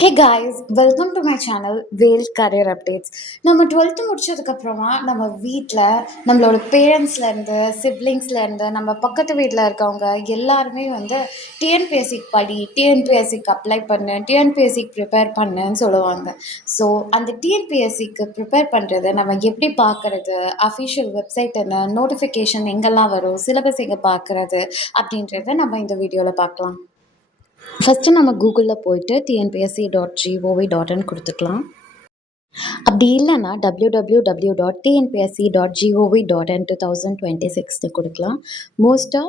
Hey guys, welcome to my channel Veil Career Updates. நம்ம 12th முடிச்சதுக்கப்புறமா நம்ம வீட்டில் நம்மளோட பேரண்ட்ஸ்லேருந்து சிப்ளிங்ஸ்லேருந்து நம்ம பக்கத்து வீட்டில் இருக்கவங்க எல்லாருமே வந்து டிஎன்பிஎஸ்சிக்கு படி டிஎன்பிஎஸ்சிக்கு அப்ளை பண்ணு டிஎன்பிஎஸ்சிக்கு ப்ரிப்பேர் பண்ணுன்னு சொல்லுவாங்க. ஸோ அந்த டிஎன்பிஎஸ்சிக்கு ப்ரிப்பேர் பண்ணுறது நம்ம எப்படி பார்க்குறது, அஃபிஷியல் வெப்சைட் என்ன, நோட்டிஃபிகேஷன் எங்கெல்லாம் வரும், சிலபஸ் எங்கே பார்க்குறது அப்படின்றத நம்ம இந்த வீடியோவில் பார்க்கலாம். ஃபஸ்ட்டு நம்ம கூகுளில் போயிட்டு tnpsc.gov.in கொடுத்துக்கலாம். அப்படி இல்லைன்னா www.tnpsc.gov.in 2026 கொடுக்கலாம். மோஸ்ட்டாக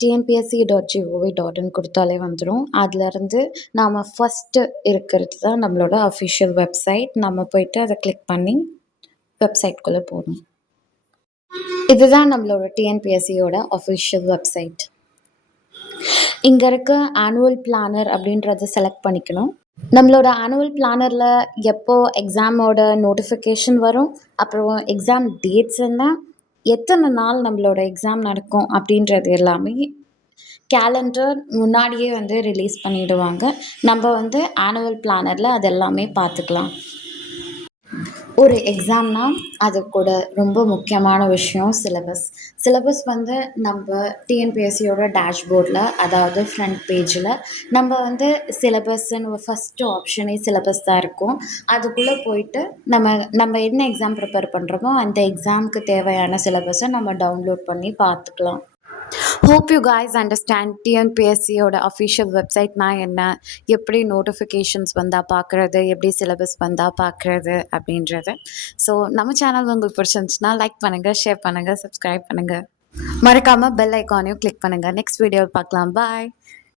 tnpsc.gov.in கொடுத்தாலே வந்துடும். அதுலேருந்து நாம் ஃபஸ்ட்டு இருக்கிறது தான் நம்மளோட அஃபிஷியல் வெப்சைட். நம்ம போயிட்டு அதை கிளிக் பண்ணி வெப்சைட்குள்ளே போகணும். இதுதான் நம்மளோட டிஎன்பிஎஸ்சியோட அஃபிஷியல் வெப்சைட். இங்கே இருக்க ஆனுவல் பிளானர் அப்படின்றத செலக்ட் பண்ணிக்கணும். நம்மளோட ஆனுவல் பிளானரில் எப்போ எக்ஸாமோட நோட்டிஃபிகேஷன் வரும், அப்புறம் எக்ஸாம் டேட்ஸ் என்ன, எத்தனை நாள் நம்மளோட எக்ஸாம் நடக்கும் அப்படின்றது எல்லாமே கேலண்டர் முன்னாடியே வந்து ரிலீஸ் பண்ணிவிடுவாங்க. நம்ம வந்து ஆனுவல் பிளானரில் அது எல்லாமே பார்த்துக்கலாம். ஒரு எக்ஸாம்னா அது கூட ரொம்ப முக்கியமான விஷயம் சிலபஸ் வந்து நம்ம டிஎன்பிஎஸ்சியோட டேஷ்போர்டில், அதாவது ஃப்ரண்ட் பேஜில் நம்ம வந்து சிலபஸ்ன்னு ஃபஸ்ட்டு ஆப்ஷனே சிலபஸ் தான் இருக்கும். அதுக்குள்ளே போயிட்டு நம்ம என்ன எக்ஸாம் ப்ரிப்பேர் பண்ணுறோமோ அந்த எக்ஸாமுக்கு தேவையான சிலபஸை நம்ம டவுன்லோட் பண்ணி பார்த்துக்கலாம். ஹோப் யூ கைஸ் அண்டர்ஸ்டாண்ட் டிஎன்பிஎஸ்சியோட அஃபிஷியல் வெப்சைட்னா என்ன, எப்படி நோட்டிஃபிகேஷன்ஸ் வந்தால் பார்க்குறது, எப்படி சிலபஸ் வந்தால் பார்க்குறது அப்படின்றது. ஸோ நம்ம சேனல் உங்களுக்கு பிடிச்சிருந்துச்சுன்னா லைக் பண்ணுங்கள், ஷேர் பண்ணுங்கள், சப்ஸ்கிரைப் பண்ணுங்கள். மறக்காமல் பெல் ஐக்கானையும் கிளிக் பண்ணுங்கள். நெக்ஸ்ட் வீடியோவில் பார்க்கலாம். பாய்.